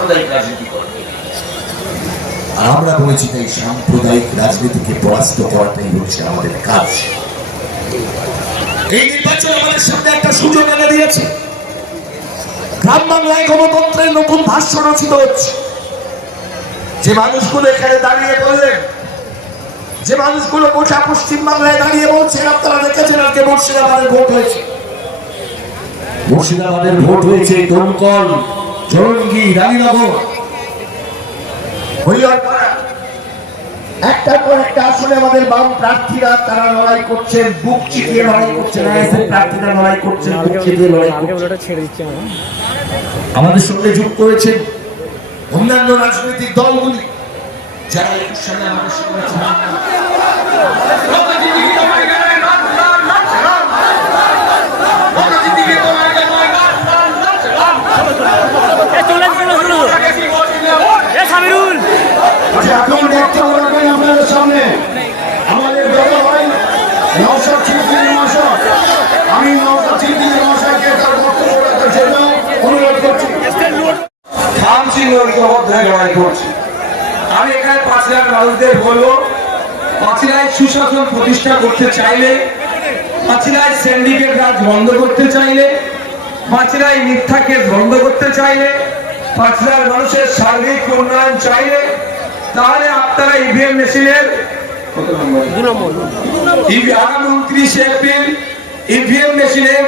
সাম্প্রদায়িক রাজনীতি করবে। আমরা বলেছি তাই সাম্প্রদায়িক রাজনীতিকে পরাস্ত করাটাই হচ্ছে আমাদের কাজ। এই নির্বাচন আমাদের সামনে একটা সুযোগ এনে দিয়েছে। গ্রাম বাংলায় গণতন্ত্রের নতুন ভাষ্য রচিত হচ্ছে। যে মানুষগুলো এখানে দাঁড়িয়ে বললেন, যে মানুষগুলো গোটা পশ্চিম বাংলায় দাঁড়িয়ে বলছেন, আপনারা দেখেছেন আজকে মুর্শিদাবাদের ভোট হয়েছে। মুর্শিদাবাদের ভোট হয়েছে দমকল, চৌরঙ্গি, রানীনগর, হরিহরপাড়া, একটার পর একটা আসলে আমাদের বাম প্রার্থীরা তারা লড়াই করছেন, বুক চিতিয়ে লড়াই করছেন, আইএসএফ প্রার্থীরা লড়াই করছেন, বুক চিতিয়ে লড়াই করছেন। আমাদের সঙ্গে যুক্ত হয়েছেন অন্যান্য রাজনৈতিক দলগুলি, যারা এই সামনে আমাদের সঙ্গে এখন বক্তব্য রাখবেন আপনাদের সামনে আমাদের বড় ভাই নওশাদ সিদ্দিকী মহাশয়। আমি নওশাদ সিদ্দিকী মহাশয়কে তার বক্তব্য রাখার জন্য অনুরোধ করছি। আমি এখানে পাঁচলার মানুষদের বলবো, পাঁচলায় সুশাসন প্রতিষ্ঠা করতে চাইলে, পাঁচলায় সিন্ডিকেট রাজ বন্ধ করতে চাইলে, পাঁচলায় মিথ্যা কেস বন্ধ করতে চাইলে, পাঁচলার মানুষের সার্বিক উন্নয়ন চাইলে, তাহলে আপনারা ইভিএম মেশিনের আগামী 29 এপ্রিল ইভিএম মেশিনের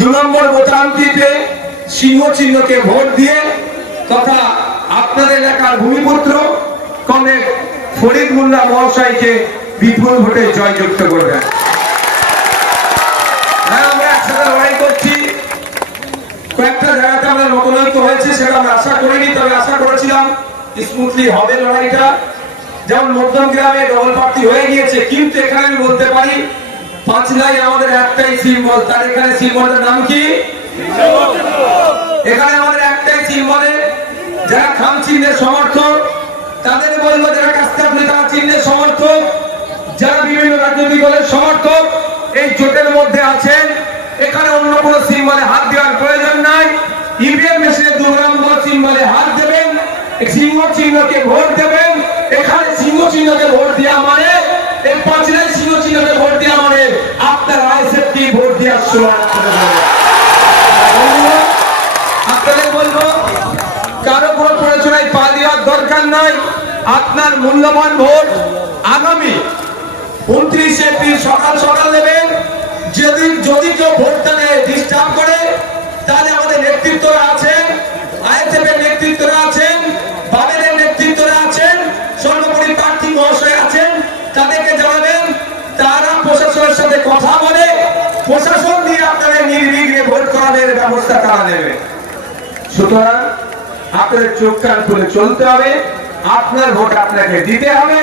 2 নম্বর বোতামটিতে সিংহ চিহ্নকে ভোট দিয়ে তথা আপনাদের এলাকার ভূমিপুত্র কমরেড ফরিদ মোল্লা মহাশয়কে বিপুল ভোটে জয়যুক্ত করবেন। হ্যাঁ, আমরা একসাথে লড়াই করছি। কয়েকটা জায়গাতে আমরা নতুনত্ব হয়েছে, সেটা আমরা আশা করিনি, তবে আশা করেছিলাম স্মুথলি হবে লড়াইটা। যেমন মধ্যম গ্রামে ডবল প্রার্থী হয়ে গিয়েছে, কিন্তু এখানে আমি বলতে পারি পাঁচলাই আমাদের একটাই সিম্বল। তার এখানে সিম্বলের নাম কি? এখানে আমাদের একটাই সিম্বলে যারা খাম চিহ্নের সমর্থক তাদের বলবো, যারা কাস্তাব নেতা চিহ্নের সমর্থক, যারা বিভিন্ন রাজনৈতিক দলের সমর্থক এই জোটের মধ্যে আছেন, এখানে অন্য কোনো সিম্বলে হাত দেওয়ার প্রয়োজন নাই। ইভিএম মেশিনে 2 নম্বর সিম্বলে হাত দেবেন, সিংহ চিহ্নকে ভোট দেবেন। এখানে সিংহ চিহ্নকে ভোট দেওয়া মানে, এই পাঁচলাই সিংহ চিহ্নকে ভোট দেওয়া মানে আপনার আইএসএফ কে ভোট দেওয়ার সময়। আপনাদের বলবো, কারো কোনো প্ররোচনায় পা দেওয়ার দরকার নাই। আপনার মূল্যবান ভোট আগামী 29 এপ্রিল সকাল সকাল দেবেন। যদি কেউ ভোটটা ডিস্টার্ব করে, তাহলে আমাদের নেতৃত্বরা আছেন, আইএসএফ এর নেতৃত্বরা আছেন, বামেদের নেতৃত্বরা আছেন, সর্বোপরি প্রার্থী মহাশয় আছেন, তাদেরকে জানাবেন। তারা প্রশাসনের সাথে কথা বলে প্রশাসন দিয়ে আপনাদের নির্বিঘ্নে ভোট করানোর ব্যবস্থা তারা নেবে। সুতরাং আপনাদের চোখ কান খুলে চলতে হবে। আপনার ভোট আপনাকে দিতে হবে।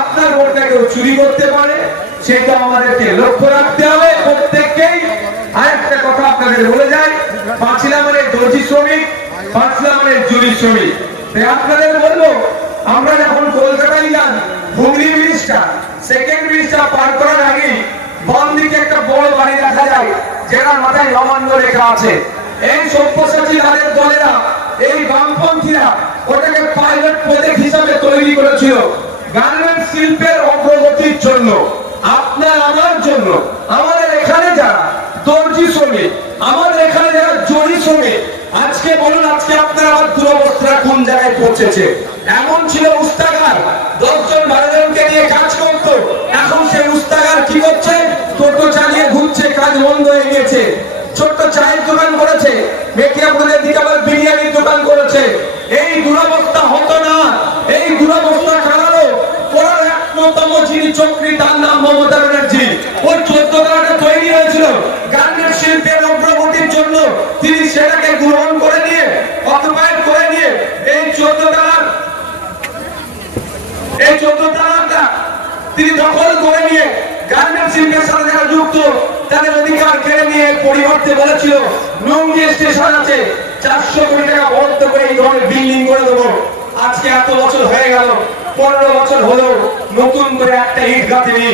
আপনার ভোটটা কেউ চুরি করতে পারে, সেটা আমাদেরকে লক্ষ্য রাখতে হবে প্রত্যেককেই। আরেকটা কথা আপনাদের বলে যাই, পাঁচলা মানে দর্জি শ্রমিক, পাঁচলা মানে জুরি শ্রমিক। তাই আপনাদের বলবো, আমরা যখন কলকাতায় যান, হুগলি ব্রিজটা সেকেন্ড ব্রিজটা পার করার আগে বাম দিকে একটা বড় বাড়ি দেখা যায়, যেটার মাথায় নবান্ন লেখা আছে। এই সব্যসাচী রাজের দলেরা, এই বামপন্থীরা ওটাকে পাইলট প্রজেক্ট হিসাবে তৈরি করেছিল গার্মেন্টস শিল্পের অগ্রগতির জন্য, আপনার আমার জন্য। আমাদের এখানে যারা দর্জি শ্রমিক, আমাদের এখানে যারা জরি শ্রমিক, আজকে বলুন, আজকে আপনার আমার দুরবস্থা কোন জায়গায় পৌঁছেছে। এমন ছিল উস্তাগার 10 জন 12 জনকে নিয়ে কাজ করতো, এখন সেই উস্তাগার কি করছে? টোটো চালিয়ে ঘুরছে, কাজ বন্ধ হয়ে গেছে। ছোট্ট চায়ের দোকান করেছে, মেকিয়াপুরের দিকে আবার বিরিয়ানির দোকান করেছে। এই দুরবস্থা হতো না। এই দুরবস্থা কারণে ওরা একমাত্র যিনি চক্রী, তার নাম মমতা ব্যানার্জি। ওর 14 তলাটা তৈরি হয়েছিল গার্মেন্টস শিল্পের অগ্রগতির জন্য। তিনি সেটাকে গ্রহণ করে নিয়ে, অকুপায়েড করে নিয়ে এই 14 তলাটা তিনি দখল করে নিয়ে গার্মেন্টস শিল্পের সাথে যারা যুক্ত তাদের অধিকার কেড়ে নিয়ে পরিবর্তে বলেছিল নঙ্গি স্টেশন আছে, 400 কোটি টাকা বরাদ্দ করে এই ধরনের বিল্ডিং করে দেবো। আজকে এত বছর হয়ে গেল, 15 বছর হলো নতুন করে একটা ইট গাঁথেনি।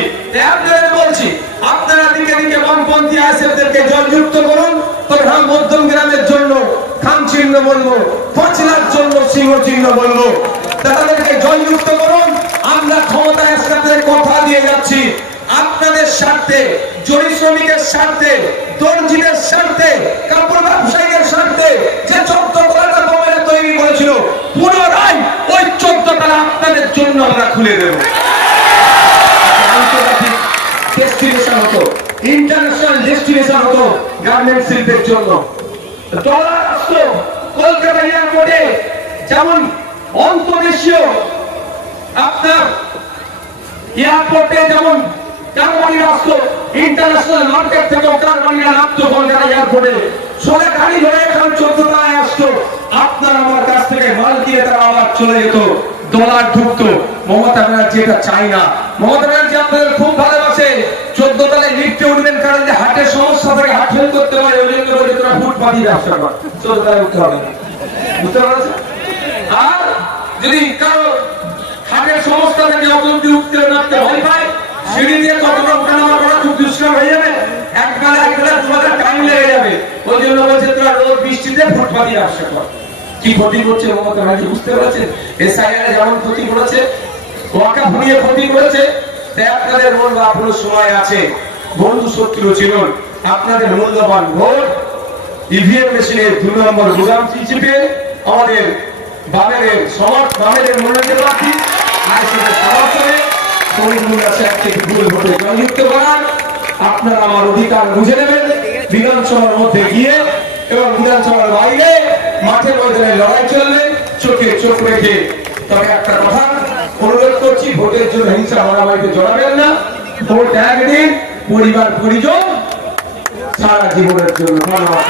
আপনাদের বলছি, আপনারা দিকে দিকে বামপন্থী আইএসএফদেরকে জয়যুক্ত করুন। তবে মধ্যম গ্রামের জন্য, খান চিহ্ন বলবো, পাঁচিলার জন্য সিংহ চিহ্ন বলবো। তাদেরকে জয়যুক্ত করুন। আমরা ক্ষমতায় আসলে আপনাদের কথা দিয়ে যাচ্ছি, আপনাদের স্বার্থে, জরি শ্রমিকের স্বার্থে, দর্জিদের স্বার্থে, কাপড় ব্যবসায়ীদের স্বার্থে যে 14 তলাটা বোমাটা তৈরি করেছিল, পুনরায় ওই 14 তলা আপনাদের জন্য আমরা খুলে দেব। আন্তর্জাতিক ডেস্টিনেশন হতো, ইন্টারন্যাশনাল ডেস্টিনেশন হতো গার্মেন্টস শিল্পের জন্য। ডলার আসতো কলকাতা এয়ারপোর্টে, যেমন অন্তর্দেশীয় আপনার এয়ারপোর্টে যেমন জার্মানিরা আসতো, ইন্টারন্যাশনাল মার্কেট থেকে জার্মানিরা নামতো কলকাতা এয়ারপোর্টে, সোজা গাড়ি ধরে এখানে 14 তলায় আসতো। আপনার আমার কাছ থেকে মাল দিয়ে তারা আবার চলে যেত, ডলার ঢুকতো। মমতা ব্যানার্জি এটা চাই না। মমতা ব্যানার্জি আপনাদের খুব ভালোবাসে। 14 তলায় লিফটে উঠবেন, কারণ যে হার্টের সমস্যা থাকে, হার্ট ফেল করতে পারে, ওই জন্য বলে তোরা ফুটপাতি ব্যবসা কর, 14 তলায় উঠতে হবে না। বুঝতে পারছেন? আর যদি কারো হার্টের সমস্যা থাকে, অবধি উঠতে নামতে ভয় পায়, সিঁড়ি দিয়ে কতটা ওঠানামা করা খুব দুষ্কর হয়ে যাবে, এক বেলা 2 টাইম লেগে যাবে। ওই জন্য বলছে তোরা রোদ বৃষ্টিতে ফুটপাতি ব্যবসা কর। কি ক্ষতি করছে মমতা ব্যানার্জি বুঝতে পারছেন? এসআইআর যেমন ক্ষতি করেছে, ওয়াকা ভুলিয়ে ক্ষতি করেছে, তাই আপনাদের বলবো আপনার সময় আছে। বন্ধু শত্রু চিনুন, আপনাদের মূল্যবান ভোট ইভিএম মেশিনের 2 নম্বর গুদাম চিপে আমাদের বামেদের বামেদের মনোনীত প্রার্থী আইসিএর সমর্থনে ভুল ভোটে জয়যুক্ত করার আপনারা আমার অধিকার বুঝে নেবেন। বিধানসভার মধ্যে গিয়ে এবং বিধানসভার বাইরে মাঠে ময়দানে লড়াই চলবে, চোখে চোখ রেখে। তবে একটা কথা অনুরোধ করছি, ভোটের জন্য হিংসা মারামারিতে জড়াবেন না। ভোট একদিন, পরিবার পরিজন সারা জীবনের জন্য। ধন্যবাদ।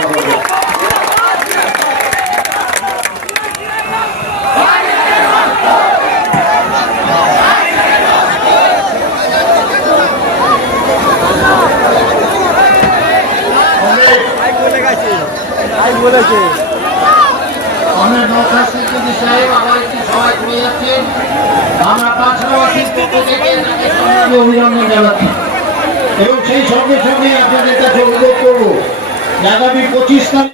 অনেক নৌকা শিল্পী সাহেব আবার একটি সভায় করে যাচ্ছেন। আমরা 5 নম্বর পক্ষ থেকে অভিনন্দন জানাচ্ছি এবং সেই সঙ্গে সঙ্গে আপনাদের কাছে অনুরোধ করবো, আগামী 25 তারিখ